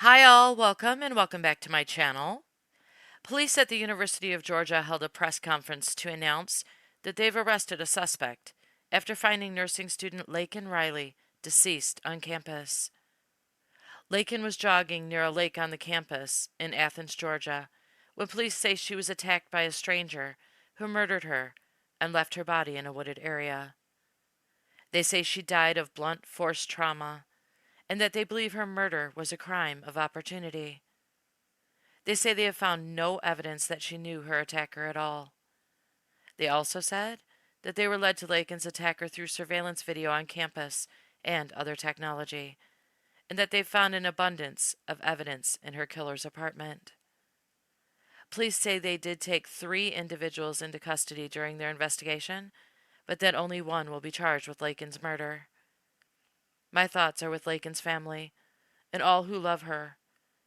Hi all, welcome back to my channel. Police at the University of Georgia held a press conference to announce that they've arrested a suspect after finding nursing student Laken Riley deceased on campus. Laken was jogging near a lake on the campus in Athens, Georgia, when police say she was attacked by a stranger who murdered her and left her body in a wooded area. They say she died of blunt force trauma and that they believe her murder was a crime of opportunity. They say they have found no evidence that she knew her attacker at all. They also said that they were led to Laken's attacker through surveillance video on campus and other technology, and that they found an abundance of evidence in her killer's apartment. Police say they did take 3 individuals into custody during their investigation, but that only one will be charged with Laken's murder. My thoughts are with Laken's family and all who love her,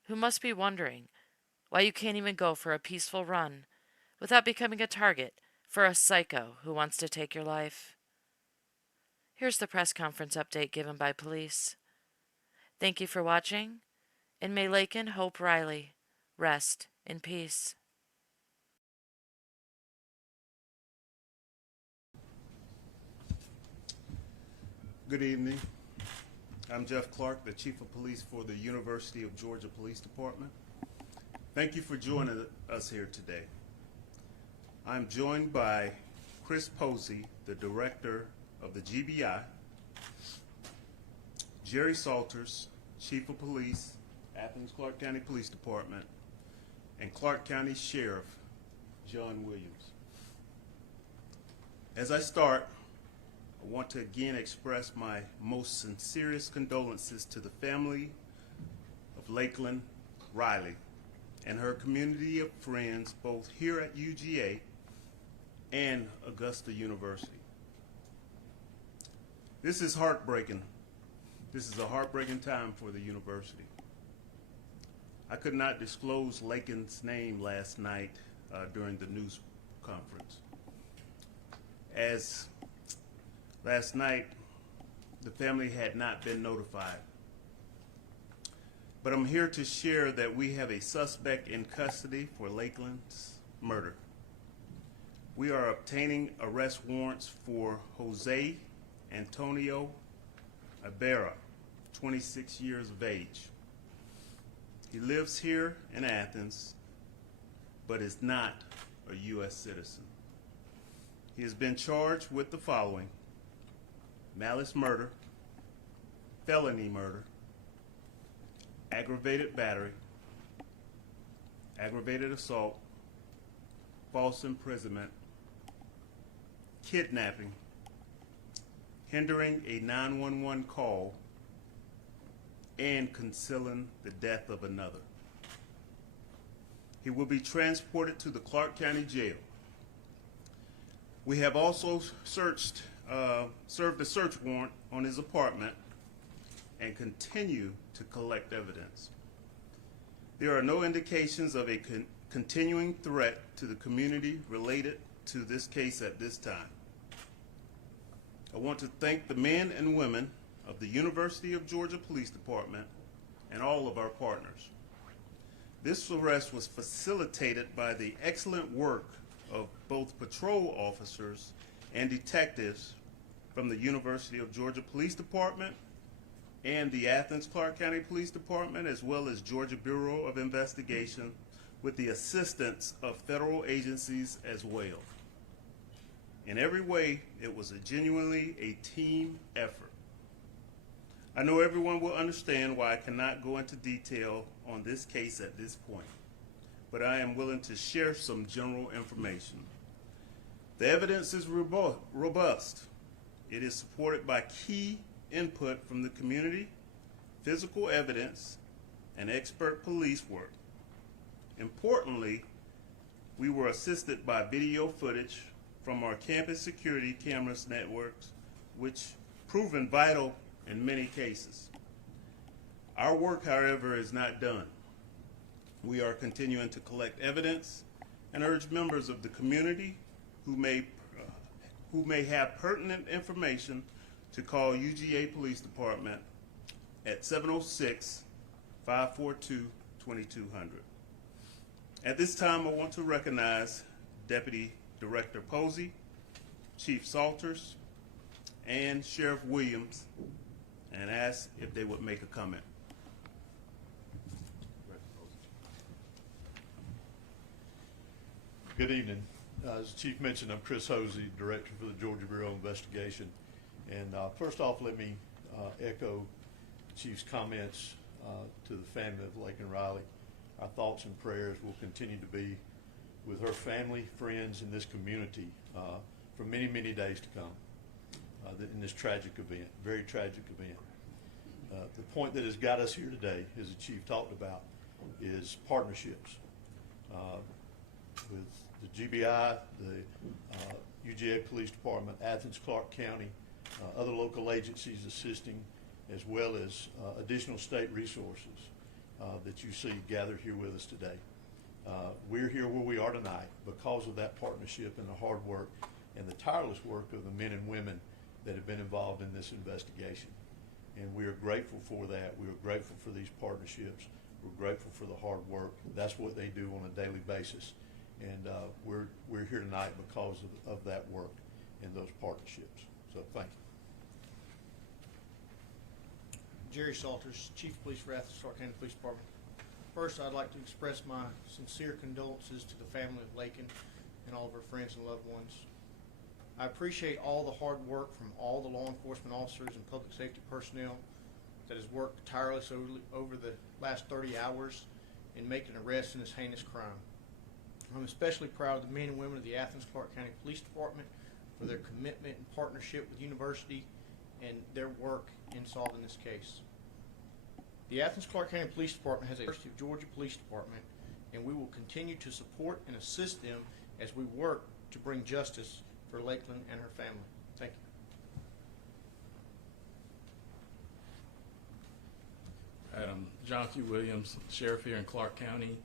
who must be wondering why you can't even go for a peaceful run without becoming a target for a psycho who wants to take your life. Here's the press conference update given by police. Thank you for watching, and may Laken Hope Riley rest in peace. Good evening. I'm Jeff Clark, the Chief of Police for the University of Georgia Police Department. Thank you for joining us here today. I'm joined by Chris Posey, the Director of the GBI, Jerry Salters, Chief of Police, Athens Clark County Police Department, and Clark County Sheriff John Williams. As I start, I want to again express my most sincerest condolences to the family of Laken Riley and her community of friends both here at UGA and Augusta University. This is heartbreaking. This is a heartbreaking time for the university. I could not disclose Laken's name last night during the news conference, as last night the family had not been notified. But I'm here to share that we have a suspect in custody for Laken's murder. We are obtaining arrest warrants for Jose Antonio Ibarra, 26 years of age. He lives here in Athens, but is not a U.S. citizen. He has been charged with the following: malice murder, felony murder, aggravated battery, aggravated assault, false imprisonment, kidnapping, hindering a 911 call, and concealing the death of another. He will be transported to the Clark County Jail. We have also served a search warrant on his apartment and continue to collect evidence. There are no indications of a continuing threat to the community related to this case at this time. I want to thank the men and women of the University of Georgia Police Department and all of our partners. This arrest was facilitated by the excellent work of both patrol officers and detectives from the University of Georgia Police Department and the Athens Clark County Police Department, as well as Georgia Bureau of Investigation, with the assistance of federal agencies as well. In every way, it was genuinely a team effort. I know everyone will understand why I cannot go into detail on this case at this point, but I am willing to share some general information. The evidence is robust. It is supported by key input from the community, physical evidence, and expert police work. Importantly, we were assisted by video footage from our campus security cameras networks, which proven vital in many cases. Our work, however, is not done. We are continuing to collect evidence and urge members of the community who may have pertinent information to call UGA Police Department at 706 542-2200. At this time, I want to recognize Deputy Director Posey, Chief Salters, and Sheriff Williams, and ask if they would make a comment. Good evening. As the Chief mentioned, I'm Chris Hosey, Director for the Georgia Bureau of Investigation. And first off, let me echo the Chief's comments to the family of Laken Riley. Our thoughts and prayers will continue to be with her family, friends, and this community for many, many days to come in this tragic event, very tragic event. The point that has got us here today, as the Chief talked about, is partnerships with the GBI, the UGA Police Department, Athens, Clarke County, other local agencies assisting, as well as additional state resources that you see gathered here with us today. We're here where we are tonight because of that partnership and the hard work and the tireless work of the men and women that have been involved in this investigation. And we are grateful for that. We are grateful for these partnerships. We're grateful for the hard work. That's what they do on a daily basis. And we're here tonight because of that work and those partnerships. So thank you. Jerry Salters, Chief of Police for Athens, Clarke County Police Department. First, I'd like to express my sincere condolences to the family of Laken and all of her friends and loved ones. I appreciate all the hard work from all the law enforcement officers and public safety personnel that has worked tirelessly over the last 30 hours in making arrests in this heinous crime. I'm especially proud of the men and women of the Athens Clarke County Police Department for their commitment and partnership with the university and their work in solving this case. The Athens Clarke County Police Department has a University of Georgia Police Department, and we will continue to support and assist them as we work to bring justice for Lakeland and her family. Thank you. John Q. Williams, Sheriff here in Clarke County.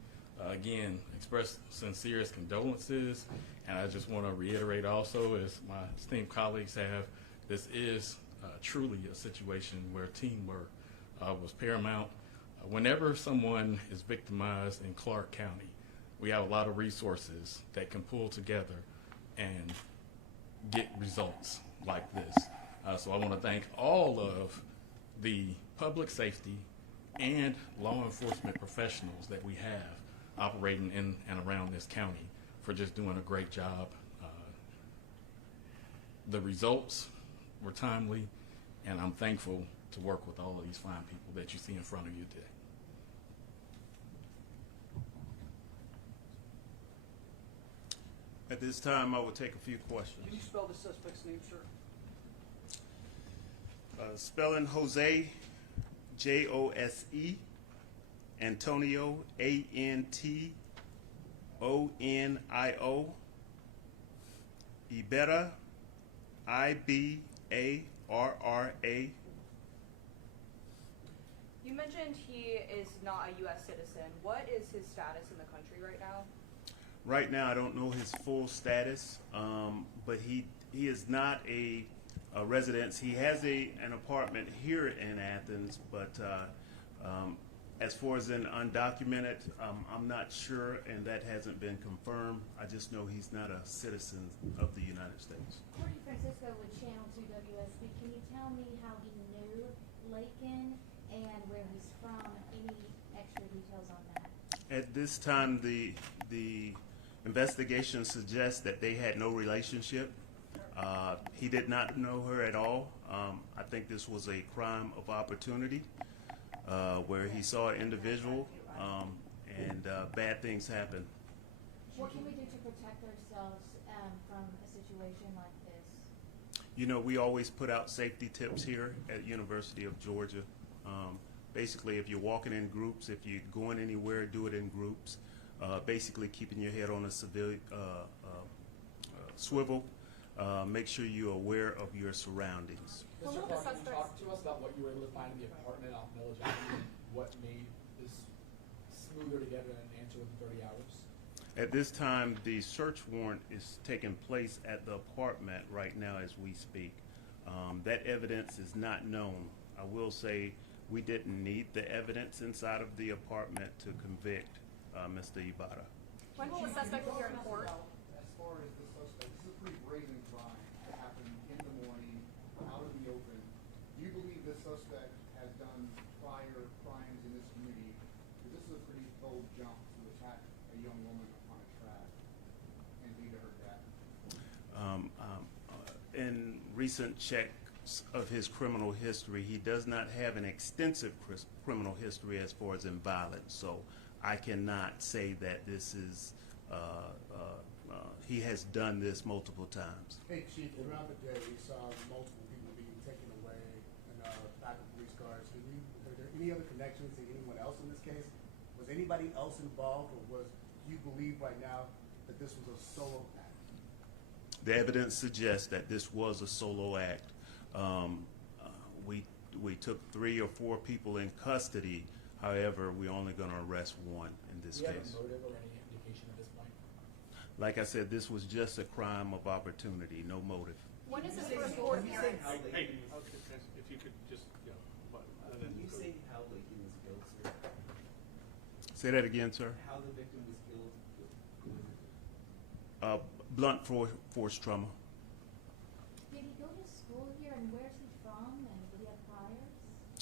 Again, express sincerest condolences, and I just want to reiterate also, as my esteemed colleagues have, this is truly a situation where teamwork was paramount. Whenever someone is victimized in Clarke County, we have a lot of resources that can pull together and get results like this. So I want to thank all of the public safety and law enforcement professionals that we have operating in and around this county for just doing a great job. The results were timely, and I'm thankful to work with all of these fine people that you see in front of you today. At this time, I will take a few questions. Can you spell the suspect's name, sir? Spelling Jose, Jose, Antonio, Antonio, Ibarra, Ibarra. You mentioned he is not a U.S. citizen. What is his status in the country right now? Right now, I don't know his full status, but he is not a residence. He has an apartment here in Athens, but as far as an undocumented, I'm not sure, and that hasn't been confirmed. I just know he's not a citizen of the United States. Corey Francisco with Channel 2 WSB. Can you tell me how he knew Laken and where he's from? Any extra details on that? At this time, the investigation suggests that they had no relationship. He did not know her at all. I think this was a crime of opportunity where he saw an individual and bad things happen. What can we do to protect ourselves from a situation like this? You know, we always put out safety tips here at University of Georgia. Basically, if you're walking in groups, if you're going anywhere, do it in groups. Basically, keeping your head on a swivel. Make sure you're aware of your surroundings. Mr. Clark, can you talk to us about what you were able to find in the apartment off Millage Avenue and what made this smoother to get an answer within 30 hours? At this time, the search warrant is taking place at the apartment right now as we speak. That evidence is not known. I will say We didn't need the evidence inside of the apartment to convict Mr. Ibarra. When will the suspect appear in court? As far as the suspect, this is a pretty brazen crime that happened in the morning, out in the open. Do you believe this suspect has done prior crimes in this community? Because this is a pretty bold jump to attack a young woman on a track and lead to her death. In recent checks of his criminal history, he does not have an extensive criminal history as far as in violence. So I cannot say that this is, he has done this multiple times. Hey, Chief, throughout the day, we saw multiple people being taken away in back of police cars. Are there any other connections to anyone else in this case? Was anybody else involved, or do you believe right now that this was a solo act? The evidence suggests that this was a solo act. We took 3 or 4 people in custody. However, we're only going to arrest one in this Do you have case. a motive or any indication at this point? Like I said, this was just a crime of opportunity, no motive. When is his first court appearance? Hey, if you could just, Can you say how Laken was killed, sir? Say that again, sir. How the victim was killed? Blunt force trauma. Did he go to school here, and where's he from, and did he have priors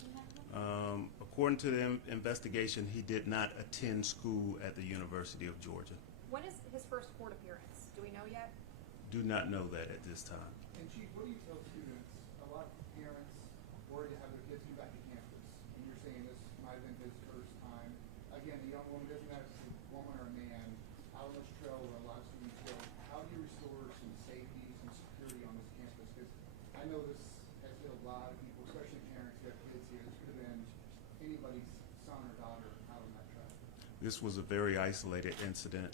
in that country? According to the investigation, he did not attend school at the University of Georgia. When is his first court appearance? Do we know yet? Do not know that at this time. And Chief, what do you tell students? A lot of parents worry to have their kids come back to campus, and you're saying this might have been his first time. Again, the young woman, doesn't matter if it's a woman or a man, out on this trail where a lot of students go. How do you restore some safety, some security on this campus? Because I know this has hit a lot of people, especially parents who have kids here. This could have been anybody's son or daughter out on that trail. This was a very isolated incident.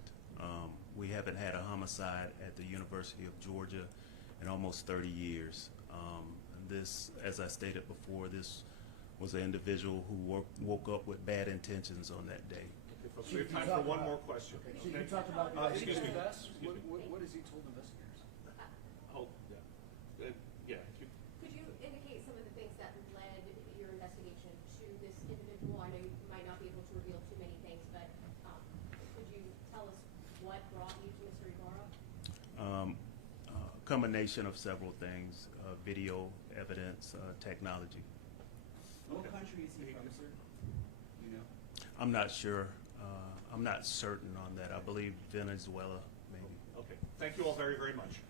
We haven't had a homicide at the University of Georgia in almost 30 years. This, as I stated before, this was an individual who woke up with bad intentions on that day. folks, we have time for one more question. Chief, you talked about Excuse me. What has he told investigators? Oh, yeah. Yeah, if you Could you indicate some of the things that led your investigation to this individual? I know you might not be able to reveal too many things, but could you tell us what brought you to Mr. Ibarra? Combination of several things, video evidence, technology. What country is he from, sir? You know? I'm not sure. I'm not certain on that. I believe Venezuela, maybe. okay. Thank you all very, very much.